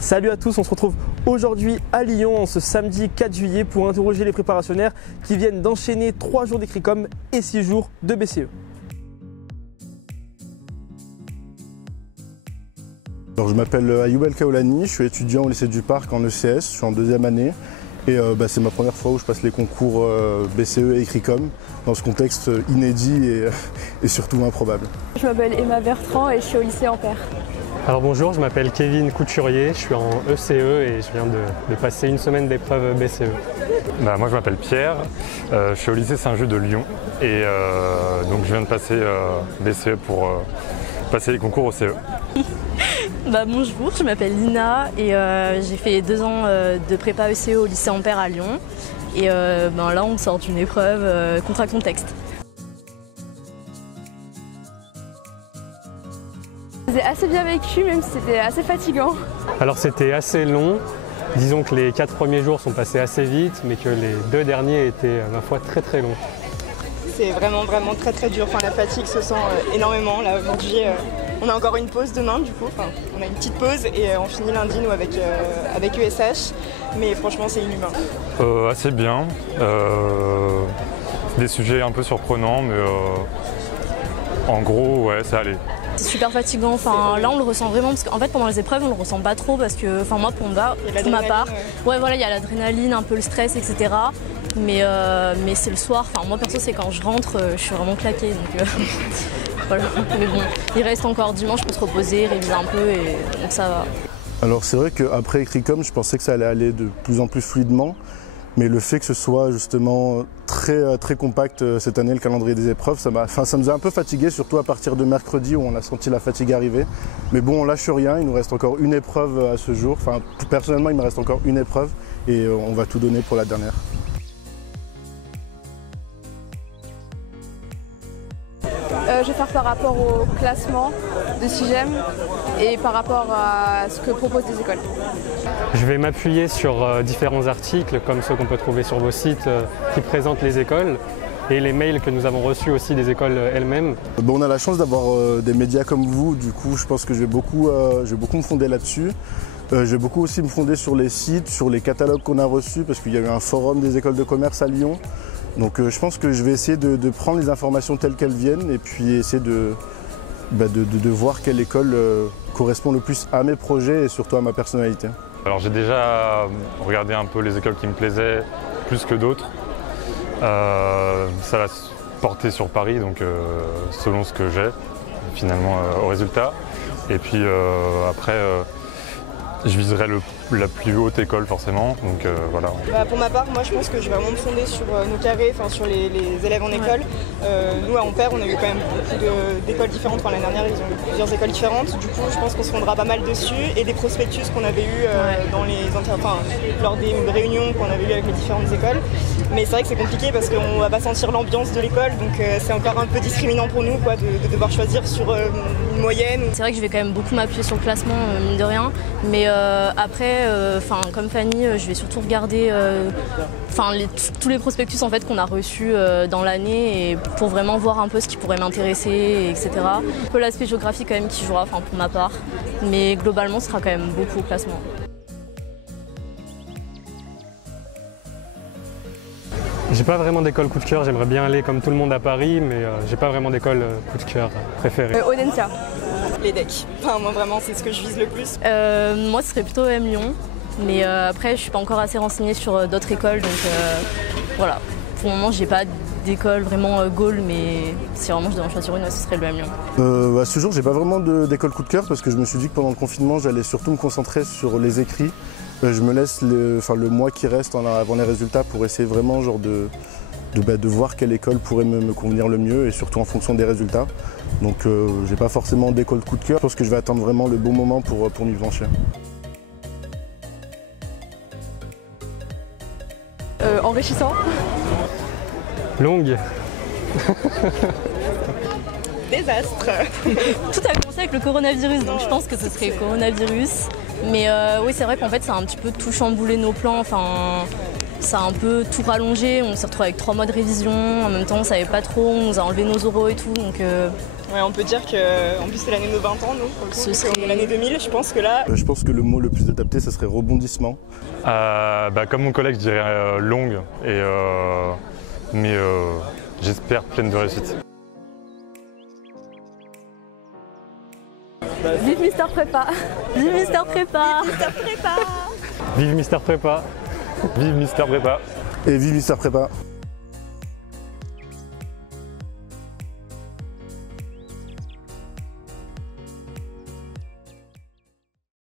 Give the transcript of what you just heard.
Salut à tous, on se retrouve aujourd'hui à Lyon, ce samedi 4 juillet, pour interroger les préparationnaires qui viennent d'enchaîner 3 jours d'Écricom et 6 jours de BCE. Alors, je m'appelle Ayoub El Kaolani, je suis étudiant au lycée du Parc en ECS, je suis en 2e année et c'est ma première fois où je passe les concours BCE et Écricom dans ce contexte inédit et surtout improbable. Je m'appelle Emma Bertrand et je suis au lycée Ampère. Alors bonjour, je m'appelle Kevin Couturier, je suis en ECE et je viens de passer une semaine d'épreuve BCE. Moi je m'appelle Pierre, je suis au lycée Saint-Just de Lyon et donc je viens de passer BCE pour passer les concours au CE. Bonjour, je m'appelle Lina et j'ai fait 2 ans de prépa ECE au lycée Ampère à Lyon. Et là on sort d'une épreuve contraction texte. J'ai assez bien vécu, même si c'était assez fatigant. Alors c'était assez long, disons que les 4 premiers jours sont passés assez vite, mais que les 2 derniers étaient, ma foi, très longs. C'est vraiment très dur, la fatigue se sent énormément. Là aujourd'hui on a encore une pause demain du coup, on a une petite pause et on finit lundi nous avec ESH, mais franchement c'est inhumain. Assez bien, des sujets un peu surprenants mais en gros ouais ça allait. C'est super fatigant, là on le ressent vraiment parce qu'en fait pendant les épreuves on le ressent pas trop parce que moi pour ma part, il y a l'adrénaline, un peu le stress etc. Mais c'est le soir, moi perso c'est quand je rentre, je suis vraiment claquée donc voilà. Mais bon, il reste encore dimanche pour se reposer, réviser un peu et donc ça va. Alors c'est vrai qu'après Écricom je pensais que ça allait aller de plus en plus fluidement, mais le fait que ce soit justement très compact cette année, le calendrier des épreuves, ça nous a un peu fatigué, surtout à partir de mercredi où on a senti la fatigue arriver. Mais bon, on lâche rien, il nous reste encore une épreuve à ce jour. Personnellement, il me reste encore une épreuve et on va tout donner pour la dernière. Je vais faire par rapport au classement de SIGEM et par rapport à ce que proposent les écoles. Je vais m'appuyer sur différents articles comme ceux qu'on peut trouver sur vos sites qui présentent les écoles et les mails que nous avons reçus aussi des écoles elles-mêmes. On a la chance d'avoir des médias comme vous, du coup je pense que je vais beaucoup me fonder là-dessus. Je vais beaucoup aussi me fonder sur les sites, sur les catalogues qu'on a reçus parce qu'il y a eu un forum des écoles de commerce à Lyon. Donc je pense que je vais essayer de prendre les informations telles qu'elles viennent et puis essayer de voir quelle école correspond le plus à mes projets et surtout à ma personnalité. Alors j'ai déjà regardé un peu les écoles qui me plaisaient plus que d'autres. Ça va se porter sur Paris, donc selon ce que j'ai finalement au résultat. Et puis après je viserai la plus haute école forcément, donc voilà. Pour ma part, moi je pense que je vais vraiment me fonder sur nos carrés, sur les élèves en école. Nous à Ampère, on a eu quand même beaucoup d'écoles différentes, l'année dernière ils ont eu plusieurs écoles différentes, du coup je pense qu'on se fondera pas mal dessus et des prospectus qu'on avait eu lors des réunions qu'on avait eues avec les différentes écoles. Mais c'est vrai que c'est compliqué parce qu'on va pas sentir l'ambiance de l'école, donc c'est encore un peu discriminant pour nous de devoir choisir sur une moyenne. C'est vrai que je vais quand même beaucoup m'appuyer sur le classement, mine de rien, mais après, comme Fanny, je vais surtout regarder tous les prospectus en fait, qu'on a reçus dans l'année et pour vraiment voir un peu ce qui pourrait m'intéresser, etc. Un peu l'aspect géographique quand même qui jouera pour ma part, mais globalement ce sera quand même beaucoup au classement. J'ai pas vraiment d'école coup de cœur, j'aimerais bien aller comme tout le monde à Paris, mais j'ai pas vraiment d'école coup de cœur préférée. Audencia. Les decks. Moi vraiment c'est ce que je vise le plus. Moi ce serait plutôt M Lyon, mais après je suis pas encore assez renseignée sur d'autres écoles, donc voilà. Pour le moment j'ai pas d'école vraiment goal, mais si vraiment je devais en choisir une, ce serait le M Lyon. À ce jour j'ai pas vraiment d'école coup de cœur parce que je me suis dit que pendant le confinement j'allais surtout me concentrer sur les écrits. Je me laisse le mois qui reste avant les résultats pour essayer vraiment de voir quelle école pourrait me convenir le mieux et surtout en fonction des résultats. Donc j'ai pas forcément d'école coup de cœur, je pense que je vais attendre vraiment le bon moment pour m'y pencher. Enrichissant. Longue. Désastre. Tout a commencé avec le coronavirus, donc je pense que ce serait coronavirus. Mais oui, c'est vrai qu'en fait ça a un petit peu tout chamboulé nos plans. ça a un peu tout rallongé. On s'est retrouvé avec 3 mois de révision. En même temps, on savait pas trop. On nous a enlevé nos oraux et tout. Donc, ouais, on peut dire qu'en plus c'est l'année de nos 20 ans, nous. Ce serait l'année 2000, je pense que là. Je pense que le mot le plus adapté, ça serait rebondissement. Comme mon collègue, je dirais longue, mais j'espère pleine de réussite. vive Mister Prépa. Vive Mister Prépa. Vive Mister Prépa. Vive Mister Prépa. Et vive Mister Prépa.